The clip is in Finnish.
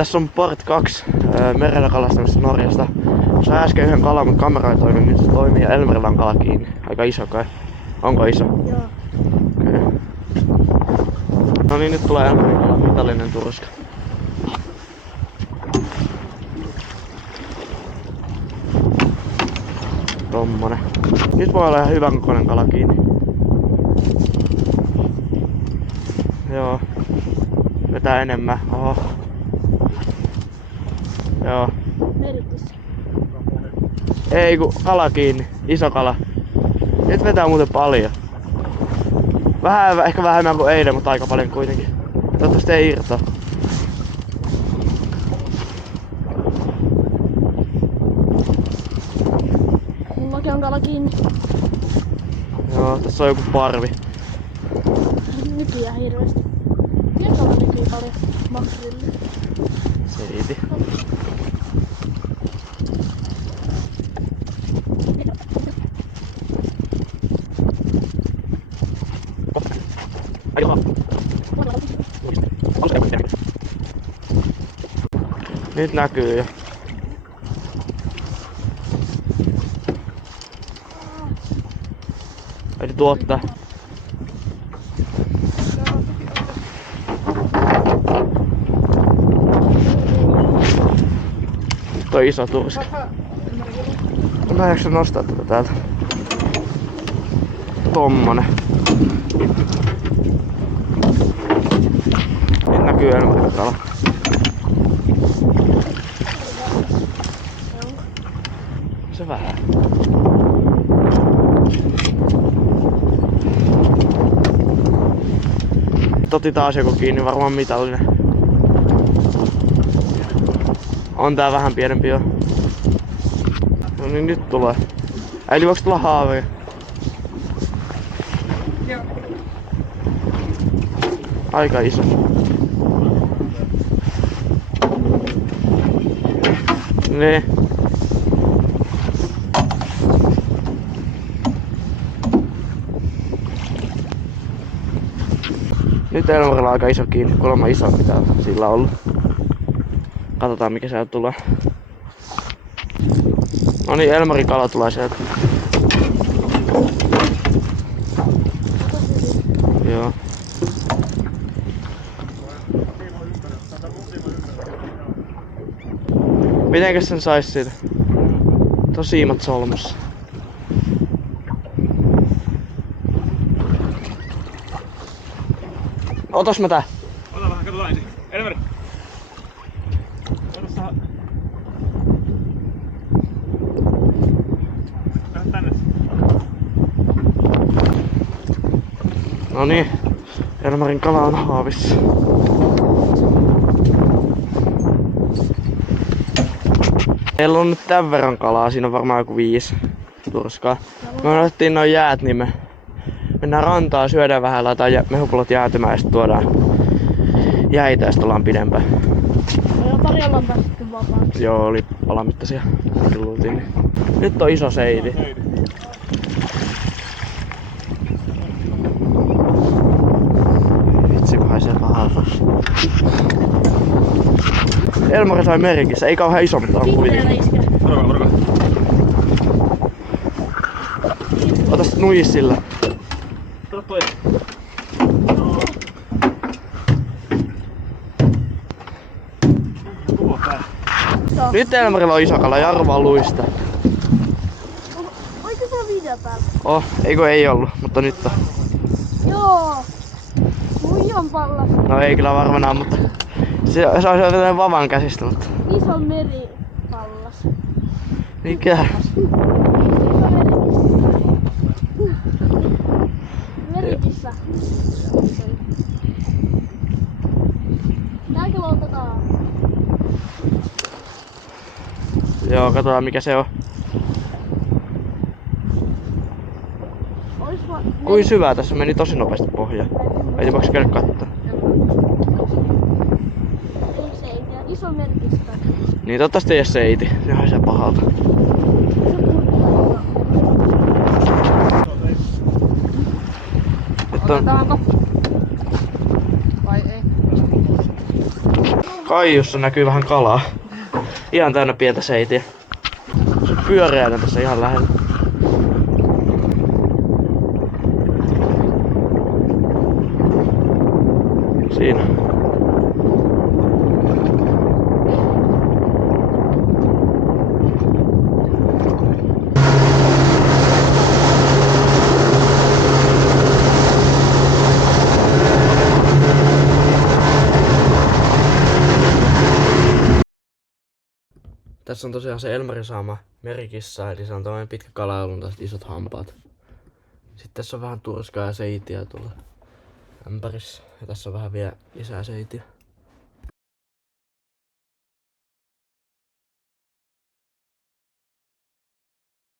Tässä on part 2 merellä kalastamista Norjasta. Sä äsken yhden kalan, mutta kamera ei toimi, nyt se toimii ja Elmerillä on kala kiinni. Aika iso kai. Onko iso? Joo. Okay. No niin, nyt tulee Elmerin kala, mitallinen turska. Tommonen. Nyt voi olla ihan hyvän kokoinen kala kiinni. Joo. Vetää enemmän. Oho. Joo. Merkissä. Ei ku kala kiinni. Iso kala. Nyt vetää muuten paljon. Ehkä vähemmän kuin eilen, mutta aika paljon kuitenkin. Toivottavasti ei irtoa. Mullakin on kala kiinni. Joo, tässä on joku parvi. Nykyään hirveesti. Miten kala nykyy paljon makrille? Seiti. Nyt näkyy jo. Eli tuottaa. Toi iso turska. Mä en jaksa nostaa tätä täältä. Tommonen. Nyt näkyy Elmerin kala. Se vähän. Otti taas joku kiinni, varmaan mitallinen. On tää vähän pienempi jo. No niin, nyt tulee. Eli voiko tulla haaveja? Joo. Aika iso. Niin. Nyt Elmarilla on aika iso kiinni, kuulemma iso mitä sillä on ollut. Katsotaan mikä sieltä tulee. No niin, Elmarin kala tulee sieltä. Joo. Mitenkäs sen sais siitä? Tuo siimat solmussa. Otas mä tää. Ota vähän, katsotaan ensin. Elmeri! Ota saha. Lähde tänne. No niin, Elmarin kala on haavissa. Meillä on nyt tän verran kalaa, siinä on varmaan joku 5 turskaa. Me otettiin noin jäät, niin me mennään rantaan, syödään vähän, laitetaan mehupullot jäätymään ja sit tuodaan jäitä ja sit ollaan pidempään. Joo, pari ollaan päästy vapaaksi. Joo, oli palamittaisia. Niin. Nyt on iso seiti. Vitsi kun haisee pahalta. Elmari sai merkissä, ei kauhean iso, mutta on kuitenkin. Odota. Ota sit nuijis sillä. Ota toi. Koko pää. Nyt Elmarilla on iso kala, Jaro vaan luista. Oliko se video päällä? Oh, eikö ei ollut, mutta nyt on. Joo. Muijan pallas. No ei kyllä varmaan, mutta se olisi jotenkin vavan käsistä, mutta Iso meripallas. mikä? Merikissa. Tääkö loutetaan? Joo, katsotaan mikä se on. Kuin syvää tässä meni tosi nopeasti pohjaan. Ei voiko käydä kattoo. Ei seitiä. Iso merkistä. Niin toivottavasti ei ole seiti. Se haisee pahalta. Nyt on... Otetaanko? Vai ei? kaiussa näkyy vähän kalaa. Ihan täynnä pientä seitiä. Pyöreänä tässä ihan lähellä. Siinä. Tässä on tosiaan se Elmarin saama merikissa, eli se on tämmöinen pitkä kala, jolla on tästä isot hampaat. Sitten tässä on vähän turskaa ja seitiä tuolla ämpärissä. Ja tässä on vähän vielä lisää seitiä.